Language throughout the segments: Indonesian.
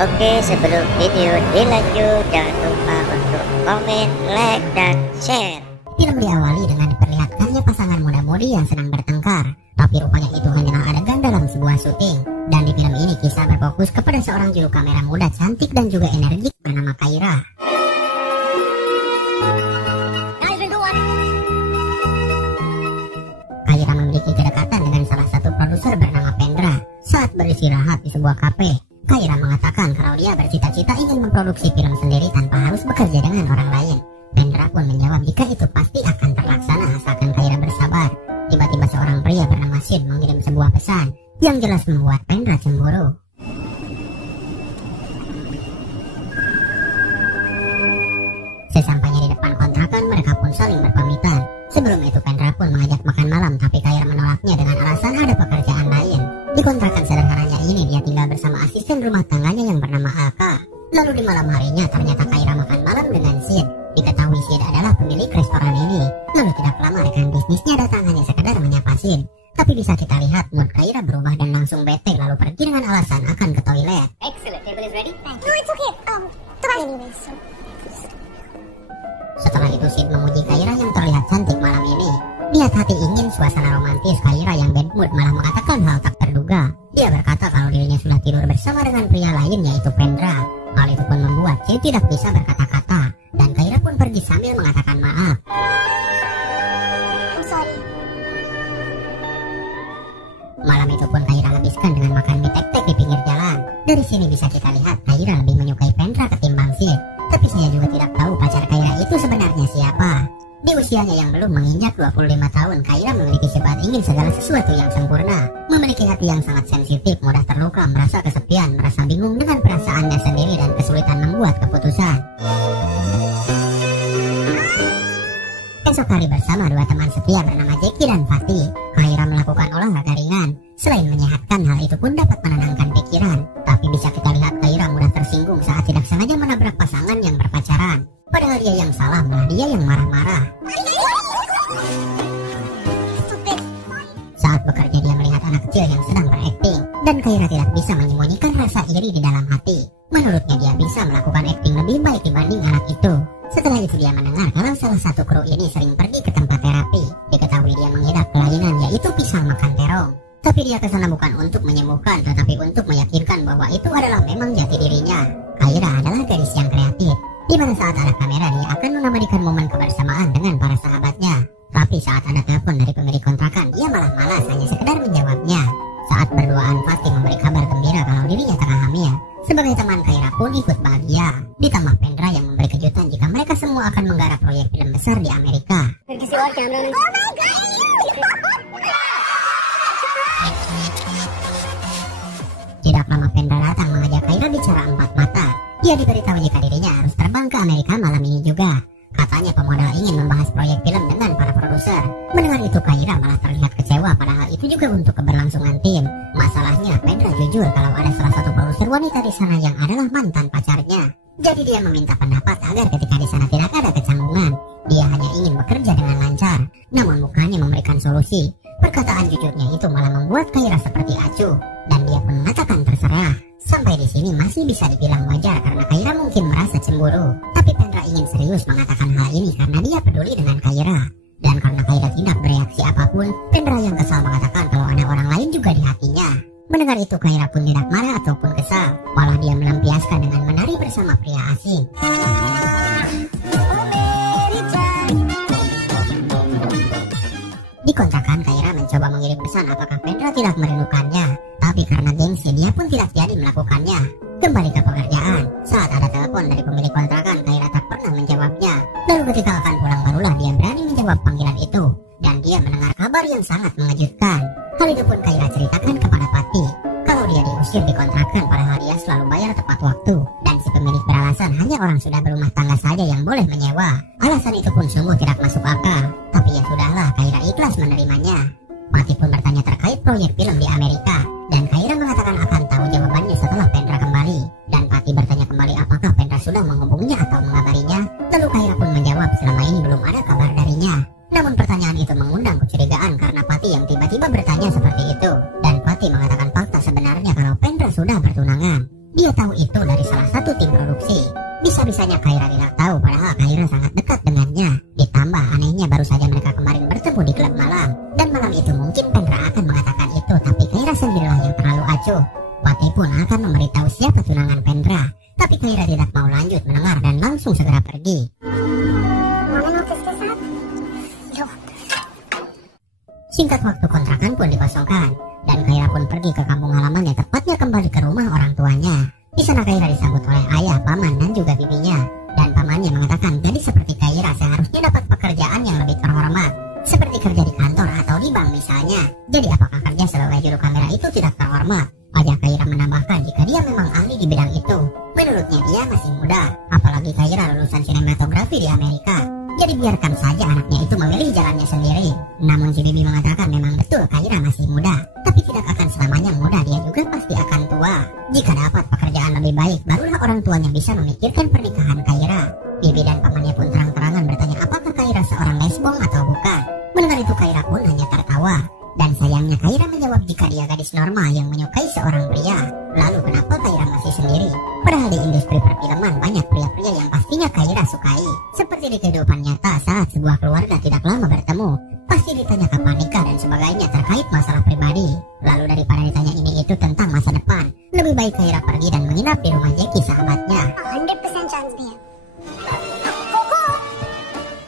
Oke, sebelum video dilanjut, jangan lupa untuk komen, like, dan share. Film diawali dengan diperlihatkannya pasangan muda-mudi yang sedang bertengkar, tapi rupanya itu hanyalah adegan dalam sebuah syuting. Dan di film ini kisah berfokus kepada seorang juru kamera muda cantik dan juga energik bernama Kyra. Kyra memiliki kedekatan dengan salah satu produser bernama Pendra. Saat beristirahat di sebuah kafe, Kyra mengatakan kalau dia bercita-cita ingin memproduksi film sendiri tanpa harus bekerja dengan orang lain. Pendra pun menjawab jika itu pasti akan terlaksana asalkan Kyra bersabar. Tiba-tiba seorang pria bernama Sid mengirim sebuah pesan yang jelas membuat Pendra cemburu. Sesampainya di depan kontrakan, mereka pun saling berpamitan. Sebelum itu Pendra pun mengajak makan malam, tapi Kyra menolaknya dengan alasan ada pekerjaan lain. Di kontrakan sederhananya ini dia tinggal bersama asisten rumah tangganya yang bernama Aka. Lalu di malam harinya ternyata Kyra makan malam dengan Sid. Diketahui Sid adalah pemilik restoran ini. Lalu tidak lama rekan bisnisnya datang hanya sekedar menyapa Sid. Tapi bisa kita lihat mood Kyra berubah dan langsung bete lalu pergi dengan alasan akan ke toilet. Excellent, table is ready. Thank you. No, it's okay. Anyway, so Setelah itu Sid memuji Kyra yang terlihat cantik malam ini. Dia hati ingin suasana romantis. Kyra yang bad mood malah mengatakan hal tak terduga. Dia berkata kalau dirinya sudah tidur bersama dengan pria lain yaitu Pendra. Hal itu pun membuat Sid tidak bisa berkata-kata. Dan Kyra pun pergi sambil mengatakan maaf. I'm sorry. Malam itu pun Kyra habiskan dengan makan mie tek-tek di pinggir jalan. Dari sini bisa kita lihat Kyra lebih menyukai Pendra ketimbang Sid. Tapi saya juga tidak tahu pacar Kyra itu sebenarnya siapa. Di usianya yang belum menginjak 25 tahun, Kyra memiliki sifat ingin segala sesuatu yang sempurna. Memiliki hati yang sangat sensitif, mudah terluka, merasa kesepian, merasa bingung dengan perasaannya sendiri dan kesulitan membuat keputusan. Esok hari bersama dua teman setia bernama Jackie dan Fatih, Kyra melakukan olahraga ringan. Selain menyehatkan, hal itu pun dapat menenangkan pikiran. Tapi bisa kita lihat Kyra mudah tersinggung saat tidak sengaja menabrak pasangan yang berpacaran. Padahal dia yang salah, malah dia yang marah-marah. Saat bekerja dia melihat anak kecil yang sedang berakting. Dan Kyra tidak bisa menyembunyikan rasa iri di dalam hati. Menurutnya dia bisa melakukan akting lebih baik dibanding anak itu. Setelah itu dia mendengar kalau salah satu kru ini sering pergi ke tempat terapi. Diketahui dia mengidap kelainan yaitu pisang makan terong. Tapi dia kesana bukan untuk menyembuhkan, tetapi untuk meyakinkan bahwa itu adalah memang jati dirinya. Kyra adalah gadis yang kreatif, di mana saat ada kamera dia akan mengabadikan momen kebersamaan dengan para sahabatnya. Tapi saat ada telepon dari pemilik kontrakan, dia malah malas hanya sekedar menjawabnya. Saat berduaan, Fatih memberi kabar gembira kalau dirinya tengah hamil. Sebagai teman, Kyra pun ikut bahagia. Ditambah Pendra yang memberi kejutan jika mereka semua akan menggarap proyek film besar di Amerika. Tidak lama Pendra datang mengajak Kyra bicara empat mata. Dia diberitahu jika dirinya harus terbang ke Amerika malam ini juga. Katanya pemodal ingin membahas proyek film dengan para produser. Mendengar itu Kyra malah terlihat kecewa, padahal itu juga untuk keberlangsungan tim. Masalahnya Pendra jujur kalau ada salah satu produser wanita di sana yang adalah mantan pacarnya. Jadi dia meminta pendapat agar ketika di sana tidak ada kecanggungan. Dia hanya ingin bekerja dengan lancar. Namun mukanya memberikan solusi. Perkataan jujurnya itu malah membuat Kyra seperti acuh. Dan dia pun mengatakan terserah. Sampai di sini masih bisa dibilang wajar karena Kyra mungkin merasa cemburu. Tapi Pendra ingin serius mengatakan hal ini karena dia peduli dengan Kyra. Dan karena Kyra tidak bereaksi apapun, Pendra yang kesal mengatakan kalau ada orang lain juga di hatinya. Mendengar itu Kyra pun tidak marah ataupun kesal, malah dia melampiaskan dengan menari bersama pria asing. Di kontrakan Kyra mencoba mengirim pesan apakah Pendra tidak merindukannya. Tapi karena gengsi dia pun tidak jadi melakukannya. Kembali ke pekerjaan. Saat ada telepon dari pemilik kontrakan, Kyra tak pernah menjawabnya. Lalu ketika akan pulang barulah dia berani menjawab panggilan itu. Dan dia mendengar kabar yang sangat mengejutkan. Hal itu pun Kyra ceritakan kepada Fatih. Kalau dia diusir di kontrakan padahal dia selalu bayar tepat waktu. Dan si pemilik beralasan hanya orang sudah berumah tangga saja yang boleh menyewa. Alasan itu pun sungguh tidak masuk akal. Tapi ya sudahlah, Kyra ikhlas menerimanya. Fatih pun bertanya terkait proyek film di Amerika. Dan Kyra mengatakan akan tahu jawabannya setelah Pendra kembali. Dan Fatih bertanya kembali apakah Pendra sudah menghubunginya atau mengabarinya. Lalu Kyra pun menjawab selama ini belum ada kabar darinya. Namun pertanyaan itu mengundang kecurigaan karena Fatih yang tiba-tiba bertanya seperti itu. Dan Fatih mengatakan fakta sebenarnya kalau Pendra sudah bertunangan. Dia tahu tahu itu dari salah satu tim produksi. Bisa-bisanya Kyra tidak tahu, padahal Kyra sangat dekat dengannya. Ditambah anehnya baru saja mereka kemarin bertemu di klub malam. Dan malam itu mungkin Pendra akan mengatakan itu, tapi Kyra sendirilah yang terlalu acuh. Wati pun akan memberitahu siapa tunangan Pendra. Tapi Kyra tidak mau lanjut mendengar dan langsung segera pergi. Singkat waktu kontrakan pun dikosongkan, dan Kyra pun pergi ke kampung halamannya, tepatnya kembali ke rumah orang tuanya. Di sana Kyra disambut oleh ayah, paman, dan juga bibinya. Dan pamannya mengatakan gadis seperti Kyra seharusnya dapat pekerjaan yang lebih terhormat, seperti kerja di kantor atau di bank misalnya. Jadi apakah kerja sebagai juru kamera itu tidak terhormat? Ayah Kyra menambahkan jika dia memang ahli di bidang itu. Menurutnya dia masih muda, apalagi Kyra lulusan sinematografi di Amerika. Jadi biarkan saja anaknya itu memilih jalannya sendiri. Namun si bibi mengatakan memang betul Kyra masih muda, tapi tidak akan selamanya muda, dia juga pasti akan tua. Jika dapat pekerjaan lebih baik, barulah orang tuanya bisa memikirkan pernikahan Kyra. Bibi dan pamannya pun terang-terangan bertanya apakah Kyra seorang lesbong atau bukan. Mendengar itu Kyra pun hanya tertawa. Dan sayangnya Kyra menjawab jika dia gadis normal yang menyukai seorang pria. Lalu kenapa Kyra masih sendiri? Padahal di industri perfilman banyak pria-pria yang pastinya Kyra sukai. Seperti di kehidupan nyata saat sebuah keluarga tidak lama bertemu, pasti ditanya kapan nikah dan sebagainya terkait masalah pribadi. Lalu daripada ditanya ini itu tentang masa depan, lebih baik Kyra pergi dan menginap di rumah Jackie sahabatnya. 100% chance भी है।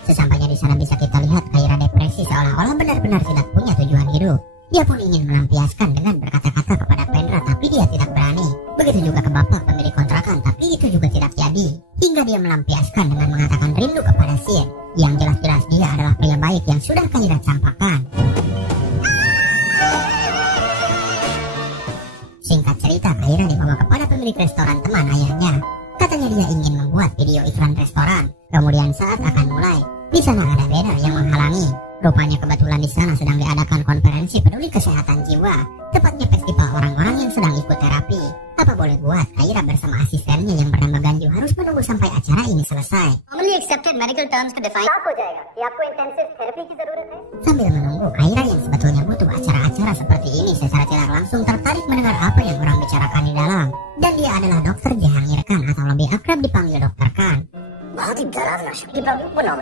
Sesampainya di sana bisa kita lihat Kyra depresi seolah-olah benar-benar tidak punya tujuan hidup. Dia pun ingin melampiaskan dengan berkata-kata kepada Pendra, tapi dia tidak berani. Begitu juga ke bapak pemilik kontrakan, tapi itu juga tidak jadi. Hingga dia melampiaskan dengan mengatakan rindu kepada Sid. Yang jelas-jelas dia adalah pria baik yang sudah Kyra campakkan. Singkat cerita, Kyra dibawa kepada pemilik restoran teman ayahnya. Katanya dia ingin membuat video iklan restoran. Kemudian saat akan mulai, di sana ada banner yang menghalangi. Rupanya kebetulan di sana sedang diadakan konferensi peduli kesehatan jiwa, tepatnya festival orang-orang yang sedang ikut terapi. Apa boleh buat, Kyra bersama asistennya yang bernama Ganju harus menunggu sampai acara ini selesai. Commonly accepted medical terms to define साफ हो जाएगा कि आपको intensive therapy की जरूरत है। Sambil menunggu, Kyra yang sebetulnya butuh acara-acara seperti ini secara tidak langsung tertarik mendengar apa yang orang bicarakan di dalam. Dan dia adalah Dr. Jahangir Khan atau lebih akrab dipanggil Dr. Khan. बहुत ही डरावना शब्द प्रमुख बनाओ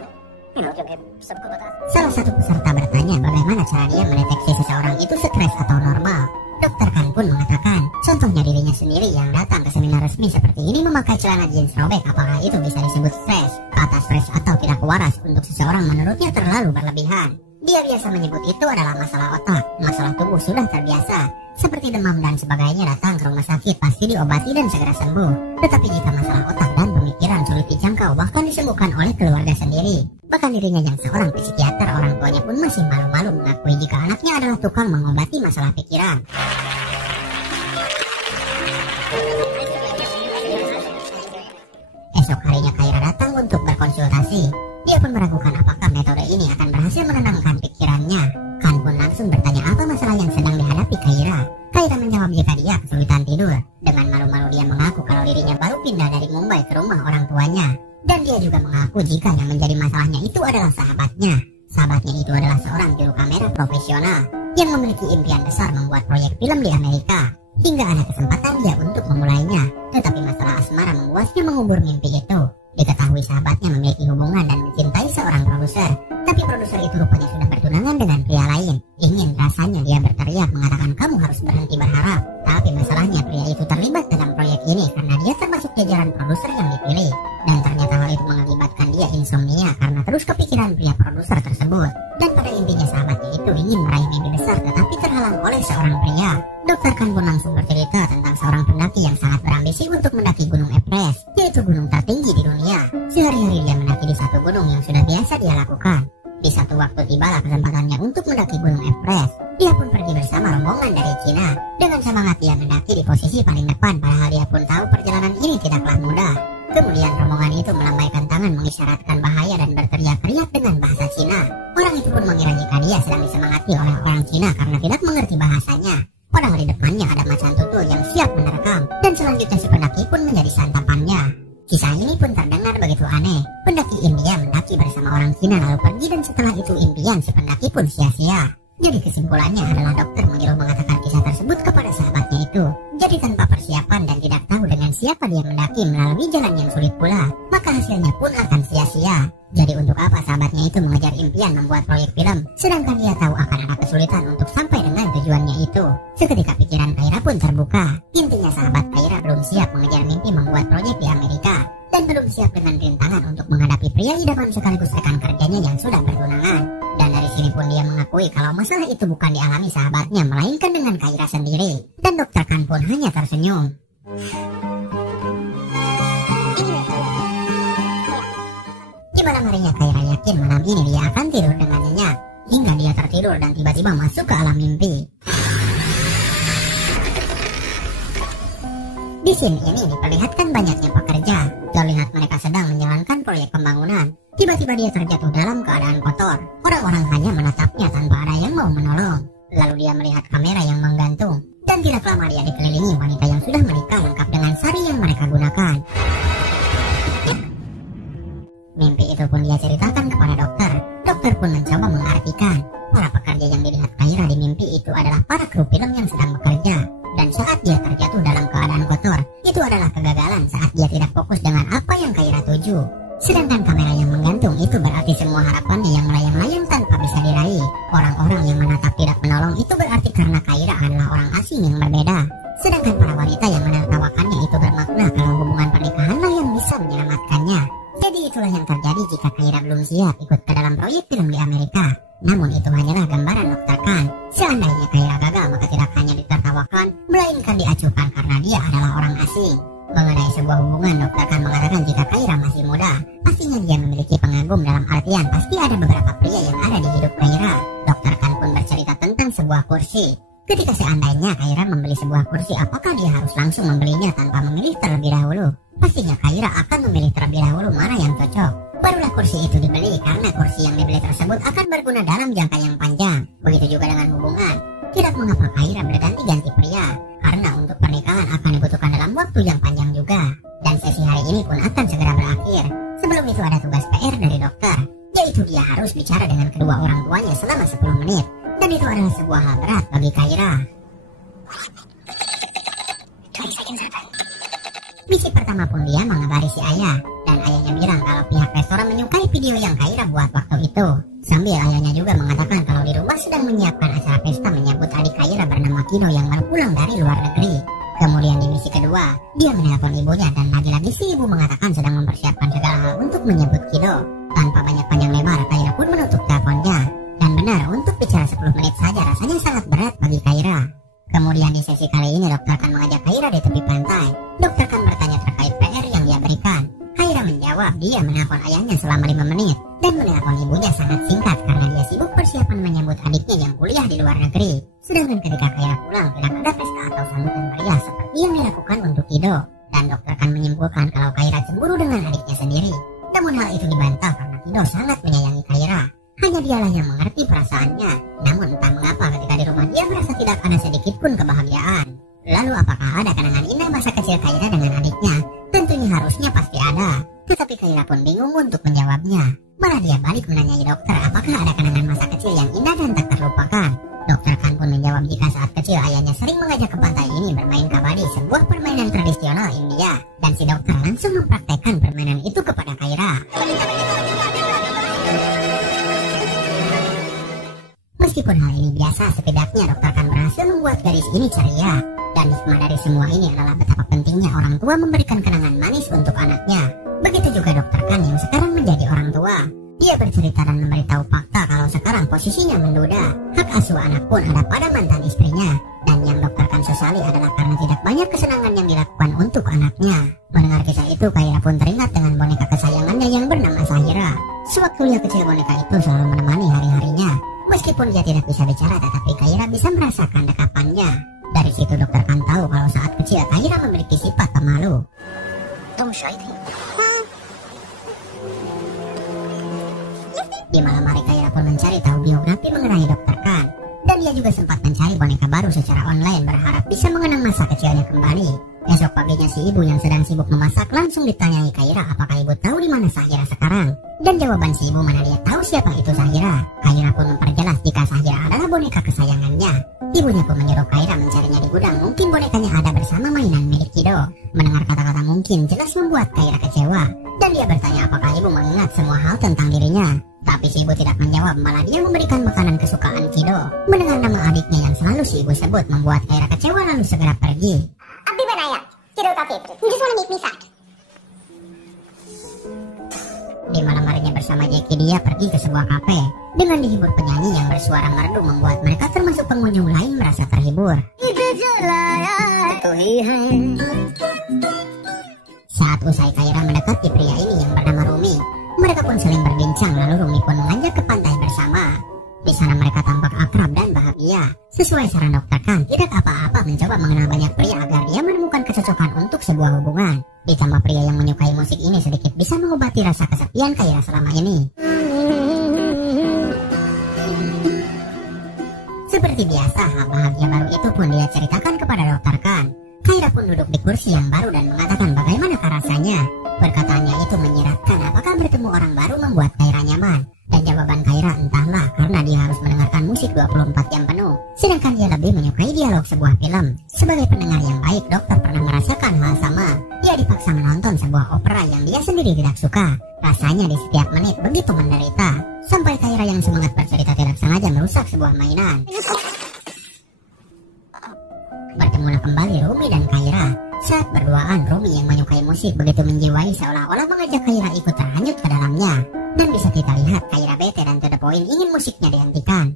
सबको बता। Salah satu peserta bertanya bagaimana cara dia mendeteksi seseorang itu stres atau normal. Dr. Khan pun mengatakan, contohnya dirinya sendiri yang datang ke seminar resmi seperti ini memakai celana jeans robek, apakah itu bisa disebut stres? Kata stres atau tidak waras untuk seseorang menurutnya terlalu berlebihan. Dia biasa menyebut itu adalah masalah otak, masalah tubuh sudah terbiasa. Seperti demam dan sebagainya datang ke rumah sakit pasti diobati dan segera sembuh. Tetapi jika masalah otak dan pemikiran sulit dijangkau bahkan disembuhkan oleh keluarga sendiri. Bahkan dirinya yang seorang psikiater, orang tuanya pun masih malu-malu mengakui jika anaknya adalah tukang mengobati masalah pikiran. Esok harinya Kyra datang untuk berkonsultasi. Dia pun meragukan apakah metode ini akan berhasil menenangkan pikirannya. Khan pun langsung bertanya apa masalah yang sedang dihadapi Kyra. Kyra menjawab jika dia kesulitan tidur. Dengan malu-malu dia mengaku kalau dirinya baru pindah dari Mumbai ke rumah orang tuanya. Dan dia juga mengaku jika yang menjadi masalahnya itu adalah sahabatnya. Sahabatnya itu adalah seorang juru kamera profesional yang memiliki impian besar membuat proyek film di Amerika. Hingga ada kesempatan dia untuk memulainya. Tetapi masalah asmara membuatnya mengubur mimpi itu. Diketahui sahabatnya memiliki hubungan dan mencintai seorang produser. Tapi produser itu rupanya sudah bertunangan dengan pria lain. Ingin rasanya dia berteriak mengatakan kamu harus berhenti berharap. Tapi masalahnya pria itu terlibat dalam proyek ini karena dia termasuk jajaran produser yang dipilih. Dan ternyata hal itu mengakibatkan dia insomnia karena terus kepikiran pria produser tersebut. Dan pada intinya sahabatnya itu ingin meraih mimpi besar tetapi terhalang oleh seorang pria. Dr. Khan pun langsung bercerita tentang seorang pendaki yang sangat berambisi untuk mendaki Gunung Everest, yaitu gunung tertinggi di dunia. Sehari-hari dia mendaki di satu gunung yang sudah biasa dia lakukan. Di satu waktu tibalah kesempatannya untuk mendaki Gunung Everest. Dia pun pergi bersama rombongan dari Cina. Dengan semangat dia mendaki di posisi paling depan, padahal dia pun tahu perjalanan ini tidaklah mudah. Kemudian rombongan itu melambaikan tangan mengisyaratkan bahaya dan berteriak-teriak dengan bahasa Cina. Orang itu pun mengira jika dia sedang disemangati oleh orang Cina karena tidak mengerti bahasanya. Padahal di depannya ada macan tutul yang siap menerkam. Dan selanjutnya si pendaki pun menjadi santapannya. Kisah ini pun terdengar begitu aneh. Pendaki India mendaki bersama orang Cina lalu pergi dan setelah itu impian si pendaki pun sia-sia. Jadi kesimpulannya adalah dokter menyuruh mengatakan kisah tersebut kepada sahabatnya itu. Jadi tanpa persiapan dan tidak tahu dengan siapa Betapa dia mendaki melalui jalan yang sulit pula, maka hasilnya pun akan sia-sia. Jadi untuk apa sahabatnya itu mengejar impian membuat proyek film, sedangkan dia tahu akan ada kesulitan untuk sampai dengan tujuannya itu. Seketika pikiran Kaira pun terbuka. Intinya sahabat Kaira belum siap mengejar mimpi membuat proyek di Amerika, dan belum siap dengan rintangan untuk menghadapi pria idaman sekaligus rekan kerjanya yang sudah bertunangan. Dan dari sini pun dia mengakui kalau masalah itu bukan dialami sahabatnya, melainkan dengan Kaira sendiri. Dan Dr. Khan pun hanya tersenyum. Di malam harinya Kaira yakin malam ini dia akan tidur dengan nyenyak, hingga dia tertidur dan tiba-tiba masuk ke alam mimpi. Di sini ini diperlihatkan banyaknya pekerja. Terlihat mereka sedang menjalankan proyek pembangunan. Tiba-tiba dia terjatuh dalam keadaan kotor. Orang-orang hanya menatapnya tanpa ada yang mau menolong. Lalu dia melihat kamera yang menggantung. Dan tidak lama dia dikelilingi wanita yang sudah menikah lengkap dengan sari yang mereka gunakan. Mimpi itu pun dia ceritakan kepada dokter. Dokter pun mencoba mengartikan. Para pekerja yang dilihat Kaira di mimpi itu adalah para kru film yang sedang bekerja. Dan saat dia terjatuh dalam keadaan kotor, itu adalah kegagalan saat dia tidak fokus dengan apa yang Kaira tuju. Sedangkan kamera yang menggantung itu berarti semua harapannya yang melayang-layang tanpa bisa diraih. Orang-orang yang menatap tidak menolong itu berarti karena Kaira adalah orang asing yang berbeda. Sedangkan para wanita yang menertawakannya itu bermakna kalau hubungan pernikahanlah yang bisa menyelamatkannya. Jadi itulah yang terjadi jika Kaira belum siap ikut ke dalam proyek film di Amerika. Namun itu hanyalah gambaran Dr. Khan. Seandainya Kaira gagal, maka tidak hanya ditertawakan, melainkan diacuhkan karena dia adalah orang asing. Mengenai sebuah hubungan, Dr. Khan mengatakan jika Kaira masih muda, pastinya dia memiliki pengagum, dalam artian pasti ada beberapa pria yang ada di hidup Kaira. Dr. Khan pun bercerita tentang sebuah kursi. Ketika seandainya Kaira membeli sebuah kursi, apakah dia harus langsung membelinya tanpa memilih terlebih dahulu? Pastinya Kaira akan memilih terlebih dahulu mana yang cocok. Barulah kursi itu dibeli, karena kursi yang dibeli tersebut akan berguna dalam jangka yang panjang. Begitu juga dengan hubungan. Tidak mengapa Kaira berganti-ganti pria, karena untuk pernikahan akan dibutuhkan dalam waktu yang panjang juga. Dan sesi hari ini pun akan segera berakhir. Sebelum itu ada tugas PR dari dokter, yaitu dia harus bicara dengan kedua orang tuanya selama 10 menit. Dan itu adalah sebuah hal berat bagi Kaira. Misi pertama pun dia mengabari si ayah, dan ayahnya bilang kalau pihak restoran menyukai video yang Kaira buat waktu itu. Sambil ayahnya juga mengatakan kalau di rumah sedang menyiapkan acara pesta menyambut adik Kaira bernama Kido yang baru pulang dari luar negeri. Kemudian di misi kedua, dia menelpon ibunya dan lagi-lagi si ibu mengatakan sedang mempersiapkan segala hal untuk menyambut Kido. Tanpa banyak panjang lebar, Kaira pun menutup teleponnya. Dan benar, untuk bicara 10 menit saja rasanya sangat berat bagi Kaira. Kemudian di sesi kali ini Dr. Khan mengajak Kaira di tepi pantai. Dr. Khan bertanya terkait PR yang dia berikan. Kaira menjawab dia menelpon ayahnya selama 5 menit. Dan menelpon ibunya sangat singkat karena dia sibuk persiapan menyambut adiknya yang kuliah di luar negeri. Sedangkan ketika Kaira pulang tidak ada pesta atau sambutan meriah seperti yang dilakukan untuk Kido. Dan Dr. Khan menyimpulkan kalau Kaira cemburu dengan adiknya sendiri. Namun hal itu dibantah karena Kido sangat menyayangi Kaira. Hanya dialah yang mengerti perasaannya. Namun entah mengapa ketika di rumah dia merasa tidak ada sedikit pun kebahagiaan. Lalu apakah ada kenangan indah masa kecil Kaira dengan adiknya? Tentunya harusnya pasti ada. Tetapi Kaira pun bingung untuk menjawabnya. Malah dia balik menanyai dokter apakah ada kenangan masa kecil yang indah dan tak terlupakan. Dr. Khan pun menjawab jika saat kecil ayahnya sering mengajak ke pantai ini bermain kabadi, sebuah permainan tradisional India. Dan si dokter langsung mempraktekkan permainan itu kepada Kaira. Meskipun hal ini biasa, setidaknya Dr. Khan berhasil membuat gadis ini ceria. Dan hikmah dari semua ini adalah betapa pentingnya orang tua memberikan kenangan manis untuk anaknya. Begitu juga Dr. Khan yang sekarang menjadi orang tua. Dia bercerita dan memberitahu fakta kalau sekarang posisinya menduda. Hak asuh anak pun ada pada mantan istrinya. Dan yang Dr. Khan sesali adalah karena tidak banyak kesenangan yang dilakukan untuk anaknya. Mendengar kisah itu, Kaira pun teringat dengan boneka kesayangannya yang bernama Sahira. Sewaktu dia kecil, boneka itu selalu menemani hari-harinya. Meskipun dia tidak bisa bicara, tetapi Kaira bisa merasakan dekapannya. Dari situ Dr. Khan tahu kalau saat kecil Kaira memiliki sifat pemalu. Di malam hari Kaira pun mencari tahu biografi mengenai Dr. Khan. Dan dia juga sempat mencari boneka baru secara online berharap bisa mengenang masa kecilnya kembali. Esok paginya si ibu yang sedang sibuk memasak langsung ditanyai Kaira apakah ibu tahu di mana Sahira sekarang. Dan jawaban si ibu mana dia tahu siapa itu Sahira. Kaira pun memperjelas jika Sahira adalah boneka kesayangannya. Ibunya pun menyuruh Kaira mencarinya di gudang, mungkin bonekanya ada bersama mainan milik Kido. Mendengar kata-kata mungkin jelas membuat Kaira kecewa, dan dia bertanya apakah ibu mengingat semua hal tentang dirinya. Tapi si ibu tidak menjawab, malah dia memberikan makanan kesukaan Kido. Mendengar nama adiknya yang selalu si ibu sebut membuat Kaira kecewa lalu segera pergi. Abdi Banaya, Kido Ka Fitri. You just wanna make me sad. Di malam harinya bersama Jackie, dia pergi ke sebuah kafe. Dengan dihibur penyanyi yang bersuara merdu membuat mereka termasuk pengunjung lain merasa terhibur. Saat usai Kaira mendekati pria ini yang bernama Rumi, mereka pun saling berbincang lalu Rumi pun mengajak ke pantai bersama. Di sana mereka tampak akrab dan bahagia. Sesuai saran Dr. Khan, tidak apa-apa mencoba mengenal banyak pria agar dia menemukan kecocokan untuk sebuah hubungan. Ditambah pria yang menyukai musik ini sedikit bisa mengobati rasa kesepian Kaira selama ini. Seperti biasa, hal bahagia baru itu pun dia ceritakan kepada Dr. Khan. Kaira pun duduk di kursi yang baru dan mengatakan bagaimana rasanya. Perkataannya itu menyiratkan apakah bertemu orang baru membuat Kaira nyaman. Dan jawaban Kaira entahlah, karena dia harus mendengarkan musik 24 jam penuh. Sedangkan dia lebih menyukai dialog sebuah film. Sebagai pendengar yang baik, dokter pernah merasakan hal sama. Dia dipaksa menonton sebuah opera yang dia sendiri tidak suka. Rasanya di setiap menit begitu menderita. Sampai Kaira yang semangat bercerita tidak sengaja merusak sebuah mainan. Bertemulah kembali Rumi dan Kaira. Saat berduaan, Rumi yang menyukai musik begitu menjiwai seolah-olah mengajak Kaira ikut terhanyut ke dalamnya. Dan bisa kita lihat Kaira bete dan to the point ingin musiknya dihentikan.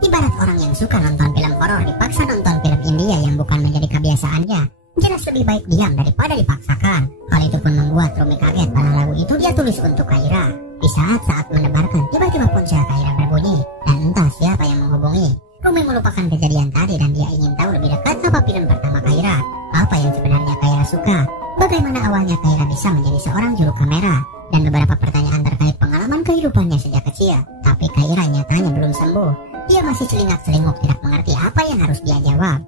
Ibarat orang yang suka nonton film horor dipaksa nonton film India yang bukan menjadi kebiasaannya. Jelas lebih baik diam daripada dipaksakan. Hal itu pun membuat Rumi kaget pada lagu itu dia tulis untuk Kaira. Di saat-saat mendebarkan, tiba-tiba ponsel Kaira berbunyi, dan entah siapa yang menghubungi. Rumi melupakan kejadian tadi dan dia ingin tahu lebih dekat apa film pertama Kaira. Apa yang sebenarnya Kaira suka? Bagaimana awalnya Kaira bisa menjadi seorang juru kamera? Dan beberapa pertanyaan terkait pengalaman kehidupannya sejak kecil. Tapi Kaira nyatanya belum sembuh. Dia masih celingak-celinguk tidak mengerti apa yang harus dia jawab.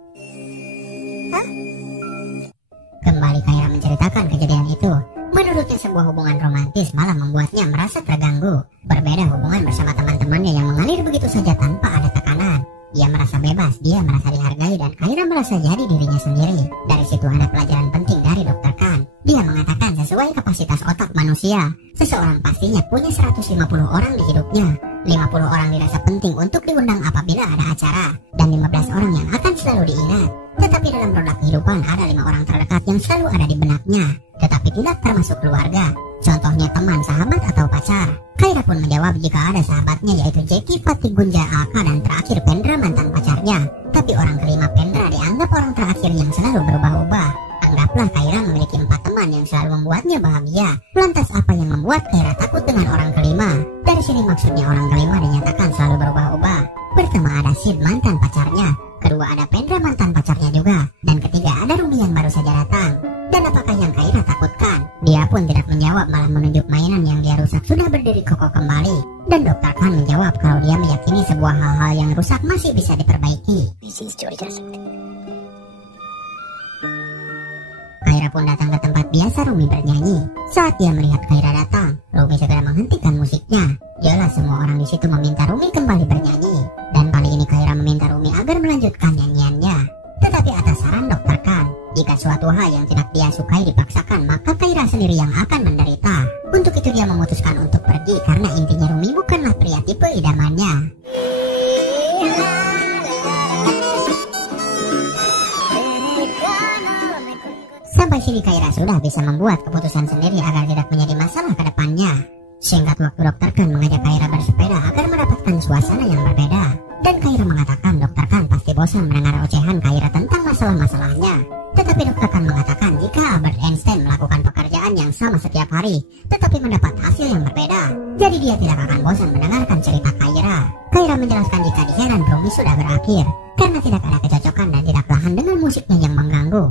Kembali Kaira menceritakan kejadian itu. Menurutnya sebuah hubungan romantis malah membuatnya merasa terganggu. Berbeda hubungan bersama teman-temannya yang mengalir begitu saja tanpa ada tekanan. Dia merasa bebas, dia merasa dihargai, dan Kaira merasa jadi dirinya sendiri. Dari situ ada pelajaran penting dari Dr. Khan. Dia mengatakan sesuai kapasitas otak manusia, seseorang pastinya punya 150 orang di hidupnya. 50 orang dirasa penting untuk diundang apabila ada acara, dan 15 orang yang akan selalu diingat. Tetapi dalam roda kehidupan ada 5 orang terdekat yang selalu ada di benaknya, tetapi tidak termasuk keluarga. Contohnya teman, sahabat, atau pacar. Kaira pun menjawab jika ada sahabatnya yaitu Jackie, Fatih, Gunja, Alka, dan terakhir Pendra mantan pacarnya. Tapi orang kelima Pendra dianggap orang terakhir yang selalu berubah-ubah. Anggaplah Kaira memiliki 4 teman yang selalu membuatnya bahagia. Lantas apa yang membuat Kaira takut dengan orang kelima? Dari sini maksudnya orang kelima dinyatakan selalu berubah-ubah. Pertama ada Sid mantan pacarnya, kedua ada Pendra mantan pacarnya juga, dan ketiga ada Rumi yang baru saja datang. Dan apakah yang Kaira takutkan? Dia pun tidak menjawab, malah menunjuk mainan yang dia rusak sudah berdiri kokoh kembali. Dan Dr. Khan menjawab kalau dia meyakini sebuah hal-hal yang rusak masih bisa diperbaiki. Kaira pun datang ke tempat biasa Rumi bernyanyi. Saat dia melihat Kaira datang, Rumi segera menghentikan musiknya. Jelas semua orang di situ meminta Rumi kembali bernyanyi. Dan kali ini Kaira meminta Rumi agar melanjutkan nyanyiannya. Tetapi atas saran Dr. Khan, jika suatu hal yang tidak dia sukai dipaksakan, maka Kaira sendiri yang akan menderita. Untuk itu dia memutuskan untuk pergi karena intinya Rumi bukanlah pria tipe idamannya. Sampai sini Kaira sudah bisa membuat keputusan sendiri agar tidak menjadi masalah ke depannya. Singkat waktu Dr. Khan mengajak Kaira bersepeda agar mendapatkan suasana yang berbeda. Dan Kaira mengatakan Dr. Khan pasti bosan mendengar ocehan Kaira tentang masalah-masalahnya. Tetapi Dr. Khan mengatakan jika Albert Einstein melakukan pekerjaan yang sama setiap hari, tetapi mendapat hasil yang berbeda, jadi dia tidak akan bosan mendengarkan cerita Kaira. Kaira menjelaskan jika di Heran Rumi sudah berakhir, karena tidak ada kecocokan dan tidak tahan dengan musiknya yang mengganggu.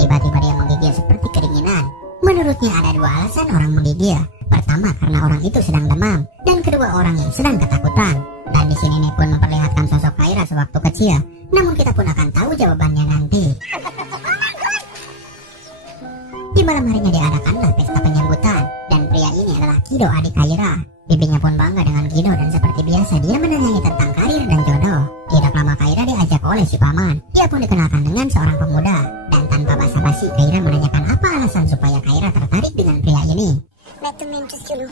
Tiba-tiba dia menggigil seperti kedinginan. Menurutnya ada 2 alasan orang menggigil. Pertama karena orang itu sedang demam, dan kedua orang yang sedang ketakutan. Dan di sini Nih pun memperlihatkan sosok Kaira sewaktu kecil. Namun kita pun akan tahu jawabannya nanti. Di malam harinya diadakanlah pesta dia menanyai tentang karir dan jodoh. Tidak lama Kaira diajak oleh si paman. Dia pun dikenalkan dengan seorang pemuda. Dan tanpa basa-basi Kaira menanyakan apa alasan supaya Kaira tertarik dengan pria ini. मैं तुम्हें इंटरेस्ट क्यों लूं?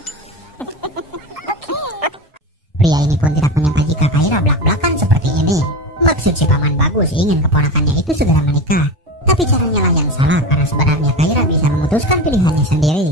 Pria ini pun tidak menyangka jika Kaira belak-belakan seperti ini. Maksud si paman bagus ingin keponakannya itu segera menikah. Tapi caranya lah yang salah karena sebenarnya Kaira bisa memutuskan pilihannya sendiri.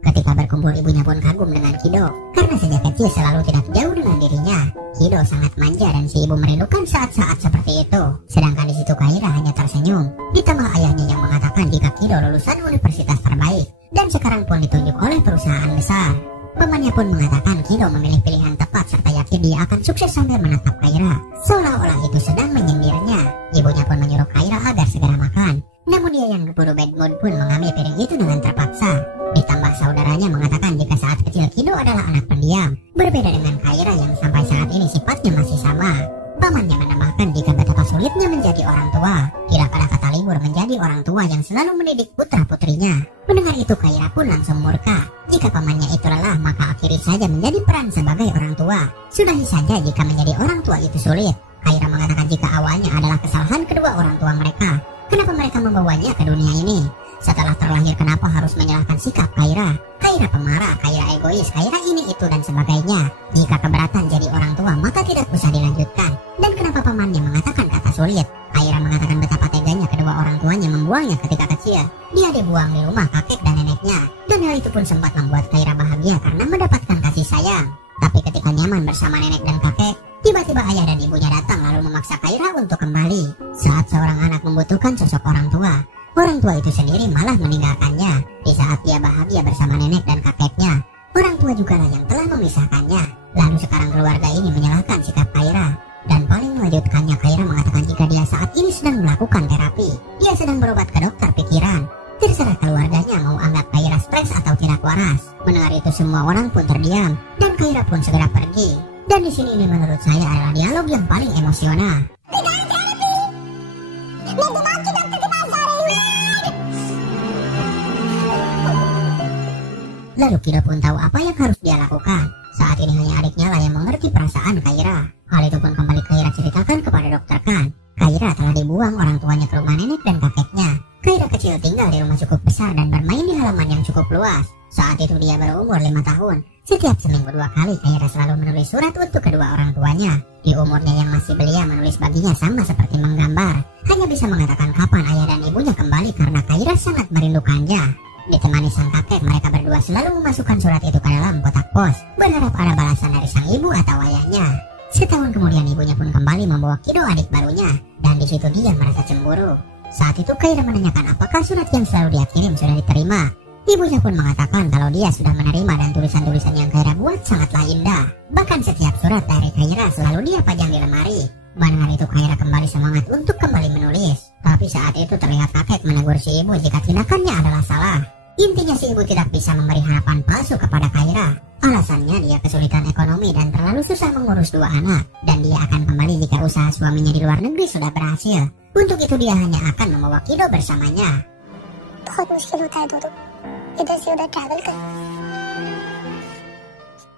Ketika berkumpul ibunya pun kagum dengan Kido karena sejak kecil selalu tidak jauh dengan dirinya. Kido sangat manja dan si ibu merindukan saat-saat seperti itu. Sedangkan di situ Kaira hanya tersenyum. Ditambah ayahnya yang mengatakan jika Kido lulusan universitas terbaik dan sekarang pun ditunjuk oleh perusahaan besar. Pamannya pun mengatakan Kido memilih pilihan tepat serta yakin dia akan sukses sambil menatap Kaira. Seolah-olah itu sedang menyindirnya. Ibunya pun menyuruh Kaira agar segera makan. Namun dia yang keburu bad mood pun mengambil piring itu dengan terpaksa. Ditambah saudaranya mengatakan jika saat kecil Kido adalah anak pendiam. Berbeda dengan Kaira yang sampai saat ini sifatnya masih sama. Pamannya menambahkan jika betapa sulitnya menjadi orang tua. Tidak ada kata libur menjadi orang tua yang selalu mendidik putra-putrinya. Mendengar itu Kaira pun langsung murka. Jika pamannya itu lelah maka akhiri saja menjadi peran sebagai orang tua. Sudahi saja jika menjadi orang tua itu sulit. Kaira mengatakan jika awalnya adalah kesalahan kedua orang tua mereka. Kenapa mereka membawanya ke dunia ini? Setelah terlahir kenapa harus menyalahkan sikap Kaira? Kaira pemarah, Kaira egois, Kaira ini itu dan sebagainya. Jika keberatan jadi orang tua maka tidak usah dilanjutkan. Dan kenapa pamannya mengatakan kata sulit? Kaira mengatakan betapa teganya kedua orang tuanya membuangnya ketika kecil. Dia dibuang di rumah kakek dan neneknya. Dan hal itu pun sempat membuat Kaira bahagia karena mendapatkan kasih sayang. Tapi ketika nyaman bersama nenek dan kakek, tiba-tiba ayah dan ibunya datang lalu memaksa Kaira untuk kembali. Saat seorang anak membutuhkan sosok orang tua, orang tua itu sendiri malah meninggalkannya. Di saat dia bahagia bersama nenek dan kakeknya, orang tua juga lah yang telah memisahkannya. Lalu sekarang keluarga ini menyalahkan sikap Kaira. Dan paling mengejutkannya Kaira mengatakan jika dia saat ini sedang melakukan terapi. Dia sedang berobat ke dokter pikiran. Terserah keluarganya mau anggap Kaira stres atau tidak waras. Mendengar itu semua orang pun terdiam dan Kaira pun segera pergi. Dan di sini ini menurut saya adalah dialog yang paling emosional. Lalu Kido pun tahu apa yang harus dia lakukan. Saat ini hanya adiknya lah yang mengerti perasaan Kaira. Hal itu pun kembali Kaira ceritakan kepada dokter Kan. Kaira telah dibuang orang tuanya ke rumah nenek dan kakeknya. Kaira kecil tinggal di rumah cukup besar dan bermain di halaman yang cukup luas. Saat itu dia berumur 5 tahun. Setiap seminggu 2 kali Kaira selalu menulis surat untuk kedua orang tuanya. Di umurnya yang masih belia menulis baginya sama seperti menggambar. Hanya bisa mengatakan kapan ayah dan ibunya kembali karena Kaira sangat merindukannya. Ditemani sang kakek, mereka berdua selalu memasukkan surat itu ke dalam kotak pos, berharap ada balasan dari sang ibu atau ayahnya. Setahun kemudian ibunya pun kembali membawa Kido adik barunya, dan di situ dia merasa cemburu. Saat itu Kaira menanyakan apakah surat yang selalu dia kirim sudah diterima. Ibunya pun mengatakan kalau dia sudah menerima dan tulisan-tulisan yang Kaira buat sangatlah indah. Bahkan setiap surat dari Kaira selalu dia pajang di lemari. Mendengar itu Kaira kembali semangat untuk kembali menulis. Tapi saat itu terlihat kakek menegur si ibu jika tindakannya adalah salah. Intinya si ibu tidak bisa memberi harapan palsu kepada Kaira. Alasannya dia kesulitan ekonomi dan terlalu susah mengurus 2 anak. Dan dia akan kembali jika usaha suaminya di luar negeri sudah berhasil. Untuk itu dia hanya akan membawa Kido bersamanya. बहुत मुश्किल होता है दो इधर से उधर ट्रैवल कर.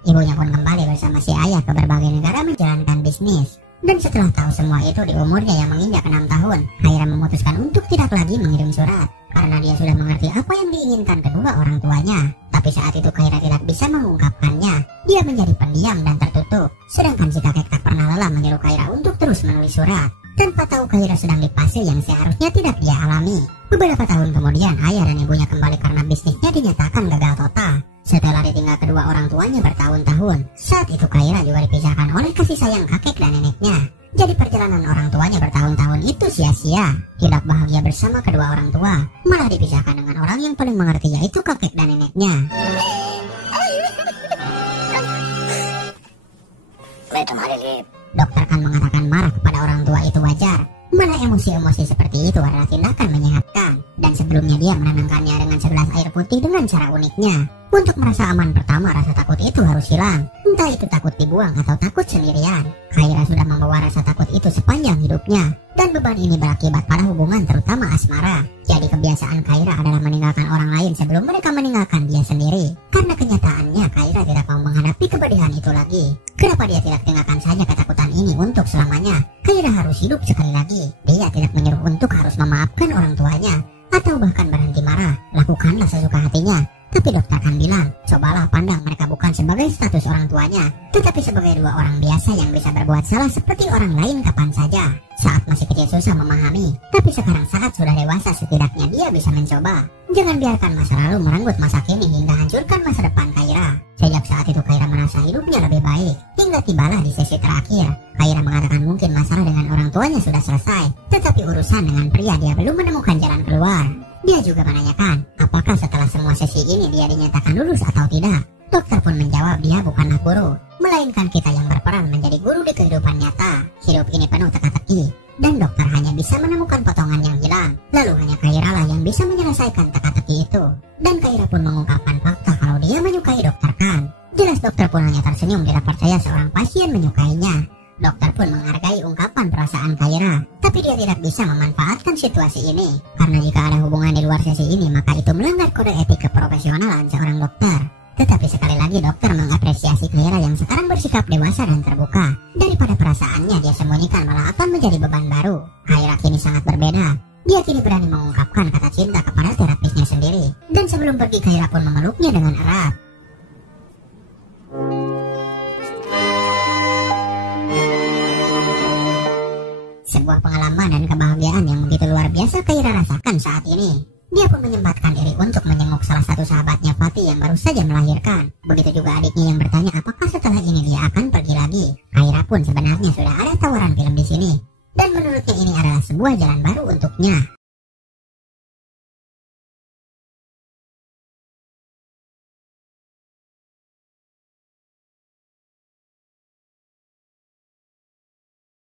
Ibunya pun kembali bersama si ayah ke berbagai negara menjalankan bisnis. Dan setelah tahu semua itu di umurnya yang menginjak 6 tahun, Kaira memutuskan untuk tidak lagi mengirim surat. Karena dia sudah mengerti apa yang diinginkan kedua orang tuanya. Tapi saat itu Kaira tidak bisa mengungkapkannya. Dia menjadi pendiam dan tertutup. Sedangkan si kakek tak pernah lelah menyuruh Kaira untuk terus menulis surat. Tanpa tahu Kaira sedang di fase yang seharusnya tidak dia alami. Beberapa tahun kemudian ayah dan ibunya kembali karena bisnisnya dinyatakan gagal total. Setelah ditinggal kedua orang tuanya bertahun-tahun. Saat itu Kaira juga dipisahkan oleh kasih sayang kakek dan neneknya. Jadi perjalanan orang tuanya bertahun-tahun itu sia-sia. Tidak bahagia bersama kedua orang tua, malah dipisahkan dengan orang yang paling mengerti yaitu kakek dan neneknya. Dokter Kan mengatakan marah kepada orang tua itu wajar. Mana emosi-emosi seperti itu adalah tindakan menyehatkan. Dan sebelumnya dia menenangkannya dengan segelas air putih dengan cara uniknya. Untuk merasa aman pertama rasa takut itu harus hilang. Entah itu takut dibuang atau takut sendirian. Kaira sudah membawa rasa takut itu sepanjang hidupnya. Dan beban ini berakibat pada hubungan terutama asmara. Jadi menjadi kebiasaan Kaira adalah meninggalkan orang lain sebelum mereka meninggalkan dia sendiri. Karena kenyataannya Kaira tidak mau menghadapi kepedihan itu lagi. Kenapa dia tidak tinggalkan saja ketakutan ini untuk selamanya? Kaira harus hidup sekali lagi. Dia tidak menyuruh untuk harus memaafkan orang tuanya atau bahkan berhenti marah. Lakukanlah sesuka hatinya. Tapi dokter kan bilang, cobalah pandang mereka bukan sebagai status orang tuanya, tetapi sebagai dua orang biasa yang bisa berbuat salah seperti orang lain kapan saja. Saat masih kecil susah memahami, tapi sekarang saat sudah dewasa setidaknya dia bisa mencoba. Jangan biarkan masa lalu merenggut masa kini hingga hancurkan masa depan Kaira. Sejak saat itu Kaira merasa hidupnya lebih baik, hingga tibalah di sesi terakhir. Kaira mengatakan mungkin masalah dengan orang tuanya sudah selesai, tetapi urusan dengan pria dia belum menemukan jalan keluar. Dia juga menanyakan, apakah setelah semua sesi ini dia dinyatakan lulus atau tidak. Dokter pun menjawab dia bukanlah guru, melainkan kita yang berperan menjadi guru di kehidupan nyata. Hidup ini penuh teka-teki, dan dokter hanya bisa menemukan potongan yang hilang. Lalu hanya Kaira lah yang bisa menyelesaikan teka-teki itu. Dan Kaira pun mengungkapkan fakta kalau dia menyukai dokter Kan. Jelas dokter pun hanya tersenyum tidak percaya seorang pasien menyukainya. Dokter pun menghargai ungkapan perasaan Kaira, tapi dia tidak bisa memanfaatkan situasi ini. Karena jika ada hubungan di luar sesi ini, maka itu melanggar kode etik keprofesionalan seorang dokter. Tetapi sekali lagi dokter mengapresiasi Kaira yang sekarang bersikap dewasa dan terbuka. Daripada perasaannya dia sembunyikan malah akan menjadi beban baru. Kaira kini sangat berbeda. Dia kini berani mengungkapkan kata cinta kepada terapisnya sendiri. Dan sebelum pergi Kaira pun memeluknya dengan erat. Sebuah pengalaman dan kebahagiaan yang begitu luar biasa Kaira rasakan saat ini. Dia pun menyempatkan diri untuk menjenguk salah satu sahabatnya Fatih yang baru saja melahirkan. Begitu juga adiknya yang bertanya apakah setelah ini dia akan pergi lagi. Kaira pun sebenarnya sudah ada tawaran film di sini. Dan menurutnya ini adalah sebuah jalan baru untuknya.